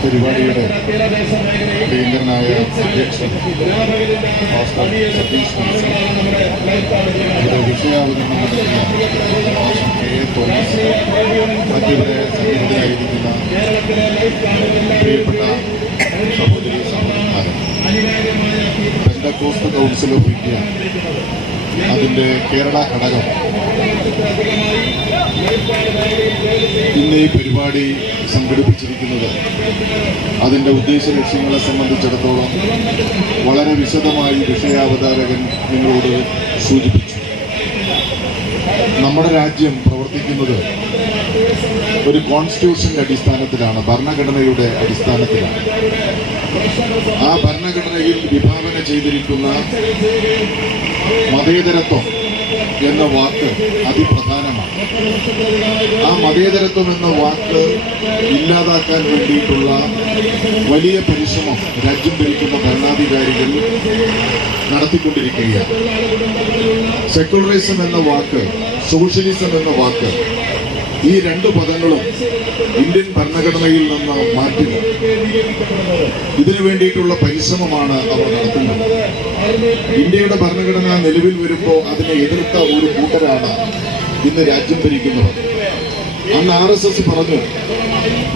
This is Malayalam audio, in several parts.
പരിപാടിയുടെ പ്രിയങ്കരനായ അധ്യക്ഷൻ ഫാസ്റ്റർ സതീഷ് ഇവിടെ വിഷയാവതരണം നടത്തിയ മാസം കെ തോമസ്, മറ്റിവിടെ സന്നിഹിതരായിരിക്കുന്ന പ്രിയപ്പെട്ട സഹോദരി സഹോദരന്മാരും, പെന്തക്കോസ്റ്റ് കൗൺസിൽ ഓഫ് ഇന്ത്യ അതിൻ്റെ കേരള ഘടകം ഇന്ന് ഈ പരിപാടി സംഘടിപ്പിച്ചിരിക്കുന്നത് അതിൻ്റെ ഉദ്ദേശ ലക്ഷ്യങ്ങളെ സംബന്ധിച്ചിടത്തോളം വളരെ വിശദമായി വിഷയാവതാരകൻ നിങ്ങളോട് സൂചിപ്പിച്ചു. നമ്മുടെ രാജ്യം പ്രവർത്തിക്കുന്നത് ഒരു കോൺസ്റ്റിറ്റ്യൂഷന്റെ അടിസ്ഥാനത്തിലാണ്, ഭരണഘടനയുടെ അടിസ്ഥാനത്തിലാണ്. ആ ഭരണഘടനയിൽ വിഭാവന ചെയ്തിരിക്കുന്ന മതേതരത്വം എന്ന വാക്ക് അതിപ്രധാനമാണ്. ആ മതേതരത്വം എന്ന വാക്ക് ഇല്ലാതാക്കാൻ വേണ്ടിയിട്ടുള്ള വലിയ പരിശ്രമം രാജ്യം ഭരിക്കുന്ന ഭരണാധികാരികൾ നടത്തിക്കൊണ്ടിരിക്കുകയാണ്. സെക്യുലറിസം എന്ന വാക്ക്, സോഷ്യലിസം എന്ന വാക്ക്, ഈ രണ്ട് പദങ്ങളും ഇന്ത്യൻ ഭരണഘടനയിൽ നിന്ന് മാറ്റുക, ഇതിനു വേണ്ടിയിട്ടുള്ള പരിശ്രമമാണ് അവർ നടത്തുന്നത്. ഇന്ത്യയുടെ ഭരണഘടന നിലവിൽ വരുമ്പോൾ അതിനെ എതിർത്ത ഒരു കൂട്ടരാണ് ഇന്ന് രാജ്യം ഭരിക്കുന്നത്. അന്ന് RSS പറഞ്ഞു,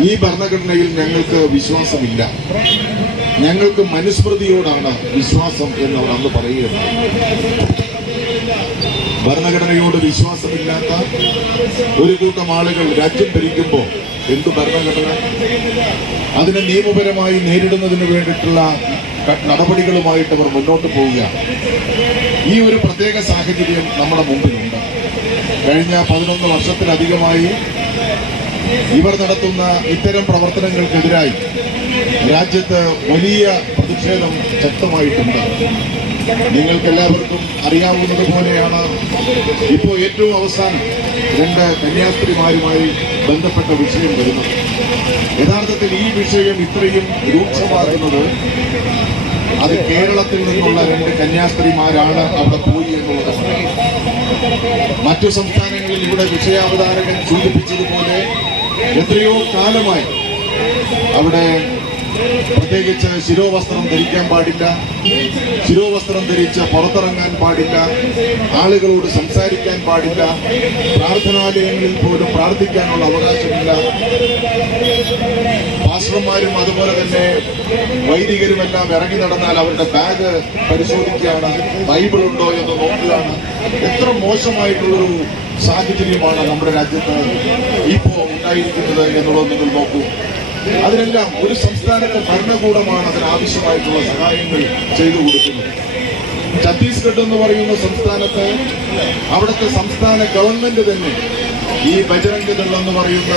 ഈ ഭരണഘടനയിൽ ഞങ്ങൾക്ക് വിശ്വാസമില്ല, ഞങ്ങൾക്ക് മനുസ്മൃതിയോടാണ് വിശ്വാസം എന്നവർ അന്ന് പറയുകയാണ്. ഭരണഘടനയോട് വിശ്വാസമില്ലാത്ത ഒരു കൂട്ടം ആളുകൾ രാജ്യം ഭരിക്കുമ്പോൾ എന്ത് ഭരണഘടന? അതിനെ നിയമപരമായി നേരിടുന്നതിന് വേണ്ടിയിട്ടുള്ള നടപടികളുമായിട്ട് അവർ മുന്നോട്ട് പോവുകയാണ്. ഈ ഒരു പ്രത്യേക സാഹചര്യം നമ്മുടെ മുമ്പിലുണ്ട്. കഴിഞ്ഞ 11 വർഷത്തിലധികമായി ഇവർ നടത്തുന്ന ഇത്തരം പ്രവർത്തനങ്ങൾക്കെതിരായി രാജ്യത്ത് വലിയ പ്രതിഷേധം ശക്തമായിട്ടുണ്ട്. നിങ്ങൾക്കെല്ലാവർക്കും അറിയാവുന്നതുപോലെയാണ് ഇപ്പോൾ ഏറ്റവും അവസാനം 2 കന്യാസ്ത്രീമാരുമായി ബന്ധപ്പെട്ട വിഷയം വരുന്നത്. യഥാർത്ഥത്തിൽ ഈ വിഷയം ഇത്രയും രൂക്ഷമാകുന്നത് അത് കേരളത്തിൽ നിന്നുള്ള 2 കന്യാസ്ത്രീമാരാണ് അവിടെ പോയി എന്നുള്ളതാണ്. മറ്റു സംസ്ഥാനങ്ങളിൽ ഇവിടെ വിഷയാവതാരകൻ സൂചിപ്പിച്ചതുപോലെ എത്രയോ കാലമായി അവിടെ പ്രത്യേകിച്ച് ശിരോവസ്ത്രം ധരിക്കാൻ പാടില്ല, ശിരോവസ്ത്രം ധരിച്ച് പുറത്തിറങ്ങാൻ പാടില്ല, ആളുകളോട് സംസാരിക്കാൻ പാടില്ല, പ്രാർത്ഥനാലയങ്ങളിൽ പോലും പ്രാർത്ഥിക്കാനുള്ള അവകാശമില്ല. പാസ്റ്റർമാരും അതുപോലെ തന്നെ വൈദികരുമെല്ലാം ഇറങ്ങി നടന്നാൽ അവരുടെ ബാഗ് പരിശോധിക്കുകയാണ്, ബൈബിൾ ഉണ്ടോ എന്ന് നോക്കുകയാണ്. എത്ര മോശമായിട്ടുള്ളൊരു സാഹചര്യമാണ് നമ്മുടെ രാജ്യത്ത് ഇപ്പോൾ ഉണ്ടായിരിക്കുന്നത് എന്നുള്ളത് നിങ്ങൾ നോക്കൂ. അതിനെല്ലാം ഒരു സംസ്ഥാനത്തെ ഭരണകൂടമാണ് അതിനാവശ്യമായിട്ടുള്ള സഹായങ്ങൾ ചെയ്തു കൊടുക്കുന്നത്. ഛത്തീസ്ഗഡ് എന്ന് പറയുന്ന സംസ്ഥാനത്ത് അവിടുത്തെ സംസ്ഥാന ഗവൺമെന്റ് തന്നെ ഈ ബജറംഗ് ദൾ എന്ന് പറയുന്ന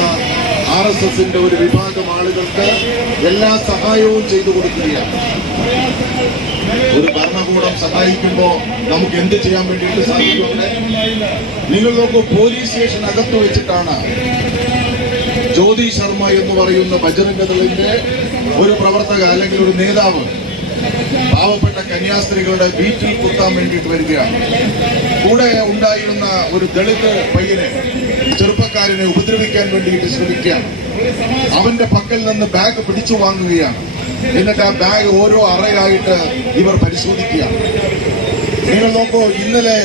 RSSന്റെ ഒരു വിഭാഗം ആളുകൾക്ക് എല്ലാ സഹായവും ചെയ്തു കൊടുക്കുകയാണ്. ഒരു ഭരണകൂടം സഹായിക്കുമ്പോൾ നമുക്ക് എന്ത് ചെയ്യാൻ വേണ്ടിയിട്ട് സാധിക്കുന്നുണ്ട്? നിങ്ങൾ നോക്കൂ, പോലീസ് സ്റ്റേഷൻ അകത്ത് വെച്ചിട്ടാണ് ജ്യോതി ശർമ്മ എന്ന് പറയുന്ന ബജറംഗ് ദളിന്റെ ഒരു പ്രവർത്തക അല്ലെങ്കിൽ ഒരു നേതാവ് പാവപ്പെട്ട കന്യാസ്ത്രീകളുടെ വീട്ടിൽ കുത്താൻ വേണ്ടിയിട്ട് വരികയാണ്. കൂടെ ഉണ്ടായിരുന്ന ഒരു ദളിത് പയ്യനെ, ചെറുപ്പക്കാരനെ ഉപദ്രവിക്കാൻ വേണ്ടിയിട്ട് ശ്രമിക്കുകയാണ്. അവന്റെ പക്കൽ നിന്ന് ബാഗ് പിടിച്ചു വാങ്ങുകയാണ്. എന്നിട്ട് ആ ബാഗ് ഓരോ അറയായിട്ട് ഇവർ പരിശോധിക്കുകയാണ്. നിങ്ങൾ നോക്കൂ, ഇന്നലെ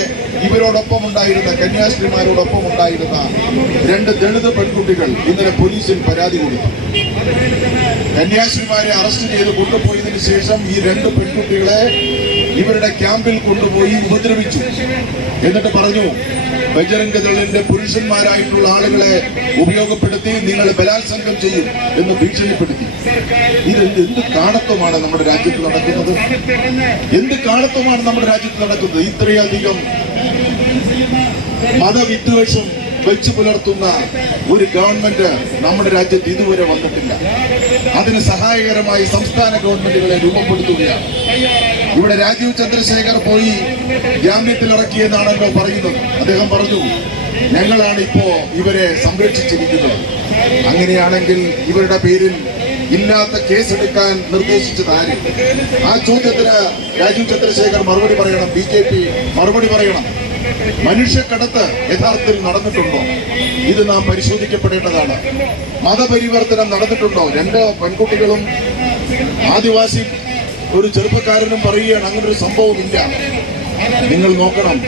ഇവരോടൊപ്പം ഉണ്ടായിരുന്ന കന്യാസ്ത്രീമാരോടൊപ്പം ഉണ്ടായിരുന്ന 2 ദളിത് പെൺകുട്ടികൾ ഇന്നലെ പോലീസിൽ പരാതി കൊടുത്തു. കന്യാസ്ത്രീമാരെ അറസ്റ്റ് ചെയ്ത് കൊണ്ടുപോയതിനു ശേഷം ഈ 2 പെൺകുട്ടികളെ ഇവരുടെ ക്യാമ്പിൽ കൊണ്ടുപോയി ഉപദ്രവിച്ചു. എന്നിട്ട് പറഞ്ഞു, ബജറംഗ് ദളിന്റെ പുരുഷന്മാരായിട്ടുള്ള ആളുകളെ ഉപയോഗപ്പെടുത്തി നിങ്ങൾ ബലാത്സംഗം ചെയ്യും എന്ന് ഭീഷണിപ്പെടുത്തി. ഇത് എന്ത് കാടത്വമാണ് നമ്മുടെ രാജ്യത്ത് നടക്കുന്നത്? എന്ത് കാടത്വമാണ് നമ്മുടെ രാജ്യത്ത് നടക്കുന്നത്? ഇത്രയധികം മതവിദ്വേഷം വെച്ചു പുലർത്തുന്ന ഒരു ഗവൺമെന്റ് നമ്മുടെ രാജ്യത്ത് ഇതുവരെ വന്നിട്ടില്ല. അതിന് സഹായകരമായി സംസ്ഥാന ഗവൺമെന്റുകളെ രൂപപ്പെടുത്തുകയാണ്. ഇവിടെ രാജീവ് ചന്ദ്രശേഖർ പോയി ജാമ്യത്തിലിറക്കിയെന്നാണല്ലോ പറയുന്നത്. അദ്ദേഹം പറഞ്ഞു, ഞങ്ങളാണ് ഇപ്പോ ഇവരെ സംരക്ഷിച്ചിരിക്കുന്നത്. അങ്ങനെയാണെങ്കിൽ ഇവരുടെ പേരിൽ ഇല്ലാത്ത കേസെടുക്കാൻ നിർദ്ദേശിച്ചത് ആര്? ആ ചോദ്യത്തിന് രാജീവ് ചന്ദ്രശേഖർ മറുപടി പറയണം, BJP മറുപടി പറയണം. മനുഷ്യക്കടത്ത് യഥാർത്ഥത്തിൽ നടന്നിട്ടുണ്ടോ? ഇത് നാം പരിശോധിക്കപ്പെടേണ്ടതാണ്. മതപരിവർത്തനം നടന്നിട്ടുണ്ടോ? 2 പെൺകുട്ടികളും ആദിവാസി ഒരു ചെറുപ്പക്കാരനും പറയുകയാണ് അങ്ങനൊരു സംഭവമില്ല. നിങ്ങൾ നോക്കണം,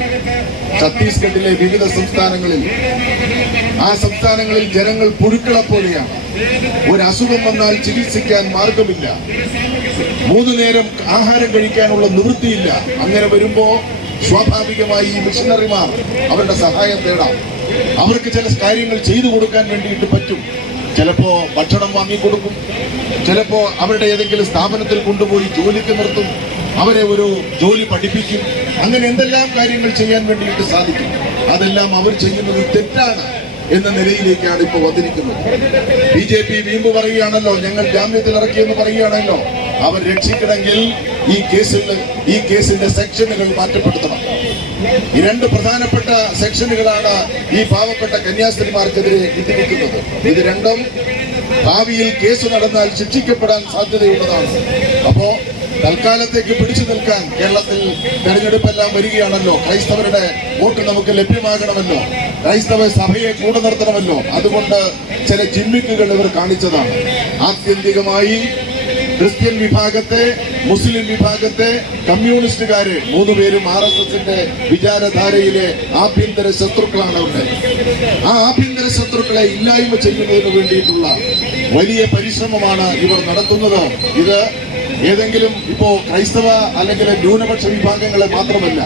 ഛത്തീസ്ഗഡിലെ വിവിധ സംസ്ഥാനങ്ങളിൽ ആ സംസ്ഥാനങ്ങളിൽ ജനങ്ങൾ പുഴുക്കളെ പോലെയാണ്. ഒരു അസുഖം വന്നാൽ ചികിത്സിക്കാൻ മാർഗമില്ല, 3 നേരം ആഹാരം കഴിക്കാനുള്ള നിവൃത്തിയില്ല. അങ്ങനെ വരുമ്പോ സ്വാഭാവികമായി ഈ മിഷണറിമാർ അവരുടെ സഹായം തേടാം. അവർക്ക് ചില കാര്യങ്ങൾ ചെയ്തു കൊടുക്കാൻ വേണ്ടിയിട്ട് പറ്റും. ചിലപ്പോ ഭക്ഷണം വാങ്ങിക്കൊടുക്കും, ചിലപ്പോ അവരുടെ ഏതെങ്കിലും സ്ഥാപനത്തിൽ കൊണ്ടുപോയി ജോലിക്ക് നിർത്തും, അവരെ ഒരു ജോലി പഠിപ്പിക്കും. അങ്ങനെ എന്തെല്ലാം കാര്യങ്ങൾ ചെയ്യാൻ വേണ്ടിയിട്ട് സാധിക്കും. അതെല്ലാം അവർ ചെയ്യുന്നത് തെറ്റാണ് എന്ന നിലയിലേക്കാണ് ഇപ്പോൾ വന്നിരിക്കുന്നത്. BJP വീമ്പ് പറയുകയാണല്ലോ, ഞങ്ങൾ ജാമ്യത്തിൽ ഇറക്കിയെന്ന് പറയുകയാണല്ലോ. അവർ രക്ഷിക്കണമെങ്കിൽ ഈ കേസിന്റെ സെക്ഷനുകൾ മാറ്റപ്പെടുത്തണം. ഈ 2 പ്രധാനപ്പെട്ട സെക്ഷനുകളാണ് ഈ പാവപ്പെട്ട കന്യാസ്ത്രീമാർക്കെതിരെ ഇട്ടിരിക്കുന്നത്. ഇത് രണ്ടും ഭാവിയിൽ കേസ് നടന്നാൽ ശിക്ഷിക്കപ്പെടാൻ സാധ്യതയുള്ളതാണ്. അപ്പോ തൽക്കാലത്തേക്ക് പിടിച്ചു നിൽക്കാൻ കേരളത്തിൽ തെരഞ്ഞെടുപ്പെല്ലാം വരികയാണല്ലോ. ക്രൈസ്തവരുടെ വോട്ട് നമുക്ക് ലഭ്യമാകണമല്ലോ, ക്രൈസ്തവ സഭയെ കൂടെ നിർത്തണമല്ലോ. അതുകൊണ്ട് ചില ജിമ്മിക്കുകൾ ഇവർ കാണിച്ചതാണ്. ആത്യന്തികമായി ക്രിസ്ത്യൻ വിഭാഗത്തെ, മുസ്ലിം വിഭാഗത്തെ, കമ്മ്യൂണിസ്റ്റുകാരെ 3 പേരും RSSന്റെ വിചാരധാരയിലെ ആഭ്യന്തര ശത്രുക്കളാണ് അവരുടെ. ആ ആഭ്യന്തര ശത്രുക്കളെ ഇല്ലായ്മ ചെയ്യുന്നതിന് വേണ്ടിയിട്ടുള്ള വലിയ പരിശ്രമമാണ് ഇവർ നടത്തുന്നത്. ഇത് ഏതെങ്കിലും ഇപ്പോ ക്രൈസ്തവ അല്ലെങ്കിൽ ന്യൂനപക്ഷ വിഭാഗങ്ങളെ മാത്രമല്ല,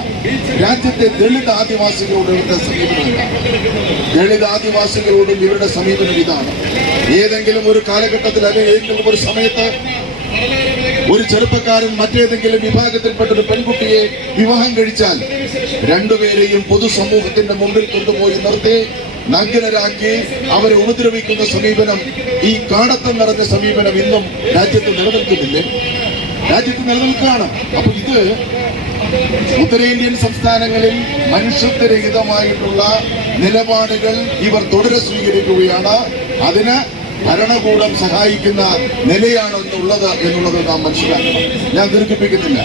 രാജ്യത്തെ ദളിത് ആദിവാസികളോട് ഇവരുടെ സമീപനമില്ല. ദളിത് ആദിവാസികളോടും ഇവരുടെ സമീപനം ഇതാണ്. ഏതെങ്കിലും ഒരു കാലഘട്ടത്തിൽ അല്ലെങ്കിൽ ഏതെങ്കിലും ഒരു സമയത്ത് ഒരു ചെറുപ്പക്കാരൻ മറ്റേതെങ്കിലും വിഭാഗത്തിൽപ്പെട്ട ഒരു പെൺകുട്ടിയെ വിവാഹം കഴിച്ചാൽ 2 പേരെയും പൊതുസമൂഹത്തിന്റെ മുമ്പിൽ കൊണ്ടുപോയി നിർത്തി നഗ്നരാക്കി അവരെ ഉപദ്രവിക്കുന്ന സമീപനം, ഈ കാടത്തം നിറഞ്ഞ സമീപനം ഇന്നും രാജ്യത്ത് നിലനിൽക്കുന്നില്ലേ? രാജ്യത്ത് നിലനിൽക്കുകയാണ്. അപ്പൊ ഇത് ഉത്തരേന്ത്യൻ സംസ്ഥാനങ്ങളിൽ മനുഷ്യത്വരഹിതമായിട്ടുള്ള നിലപാടുകൾ ഇവർ തുടരെ സ്വീകരിക്കുകയാണ്. അതിന് ഭരണകൂടം സഹായിക്കുന്ന നിലയാണ് എന്നുള്ളത് നാം മനസ്സിലാക്കണം. ഞാൻ ദീർഘിപ്പിക്കുന്നില്ല.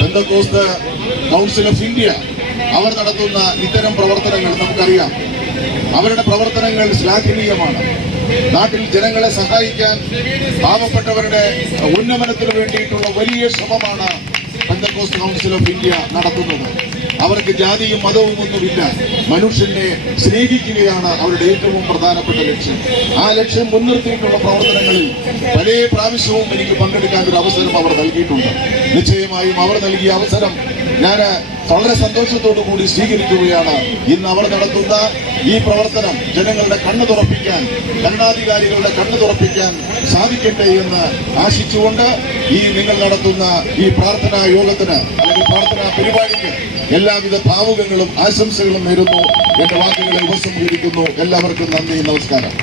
പെന്തക്കോസ്ത് കൗൺസിൽ ഓഫ് ഇന്ത്യ അവർ നടത്തുന്ന ഇത്തരം പ്രവർത്തനങ്ങൾ നമുക്കറിയാം. അവരുടെ പ്രവർത്തനങ്ങൾ ശ്ലാഘനീയമാണ്. നാട്ടിൽ ജനങ്ങളെ സഹായിക്കാൻ, പാവപ്പെട്ടവരുടെ ഉന്നമനത്തിന് വേണ്ടിയിട്ടുള്ള വലിയ ശ്രമമാണ് പെന്തക്കോസ്ത് കൗൺസിൽ ഓഫ് ഇന്ത്യ നടത്തുന്നത്. അവർക്ക് ജാതിയും മതവും ഒന്നുമില്ല. മനുഷ്യനെ സ്നേഹിക്കുകയാണ് അവരുടെ ഏറ്റവും പ്രധാനപ്പെട്ട ലക്ഷ്യം. ആ ലക്ഷ്യം മുൻനിർത്തിയിട്ടുള്ള പ്രവർത്തനങ്ങളിൽ പല പ്രാവശ്യവും എനിക്ക് പങ്കെടുക്കാൻ ഒരു അവസരം അവർ നൽകിയിട്ടുണ്ട്. നിശ്ചയമായും അവർ നൽകിയ അവസരം ഞാൻ വളരെ സന്തോഷത്തോടു കൂടി സ്വീകരിക്കുകയാണ്. ഇന്ന് അവർ നടത്തുന്ന ഈ പ്രവർത്തനം ജനങ്ങളുടെ കണ്ണു തുറപ്പിക്കാൻ, ഭരണാധികാരികളുടെ കണ്ണു തുറപ്പിക്കാൻ സാധിക്കട്ടെ എന്ന് ആശിച്ചുകൊണ്ട് നിങ്ങൾ നടത്തുന്ന ഈ പ്രാർത്ഥനാ യോഗത്തിന് അല്ലെങ്കിൽ പ്രാർത്ഥനാ പരിപാടിക്ക് എല്ലാവിധ ഭാവുകങ്ങളും ആശംസകളും നേരുന്നു. എന്റെ വാക്കുകളെ ഉപസംഹരിക്കുന്നു. എല്ലാവർക്കും നന്ദി, നമസ്കാരം.